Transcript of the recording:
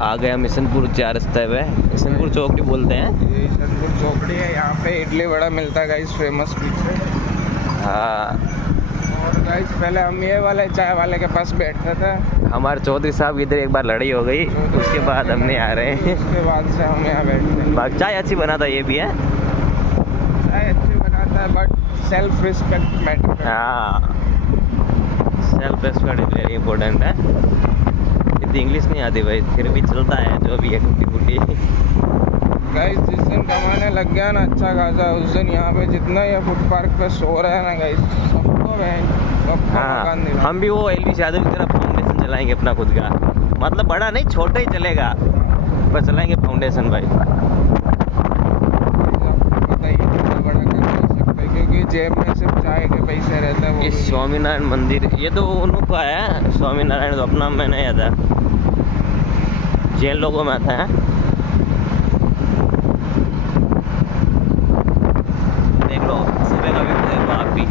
आ गया मिशनपुर 4 रास्ते पे। मिशनपुर चौकड़ी बोलते हैं। ये मिशनपुर चौकड़ी है, यहाँ पे इडली वड़ा मिलता है गाइस, फेमस पिज्जा। हाँ, और गाइस पहले हम ये वाले चाय वाले के पास बैठते थे। हमारे चौधरी साहब इधर एक बार लड़ाई हो गई, उसके बाद हमने आ रहे हैं। उसके बाद से हम यहाँ बैठते हैं। चाय अच्छी बनाता ये भी है। चाय अच्छी बनाता है बट सेल्फ रिस्पेक्ट मैटर। हाँ, सेल्फ रिस्पेक्ट वेरी इंपॉर्टेंट है। इतनी इंग्लिश नहीं आती भाई, फिर भी चलता है जो भी है टूटी फूटी। गाइस जिस दिन कमाने लग गया ना अच्छा खासा, उस दिन यहाँ पे जितना ये फुट पार्क पे सो रहा है ना गाइस, सबको हाँ, मकान दिला। हम भी वो एलवी यादव की तरह फाउंडेशन चलाएंगे अपना खुद का। मतलब बड़ा नहीं, छोटा ही चलेगा, पर चलाएंगे फाउंडेशन भाई। पता ही है, इतना बड़ा कर नहीं सकते क्योंकि जेब में सिर्फ चाय के पैसे रहते हैं। ये स्वामीनारायण मंदिर, ये तो उनका है स्वामीनारायण, तो अपना मैंने याद है, जैन लोगों में आता है। देख लो सुबह का व्यू देखो आप भी।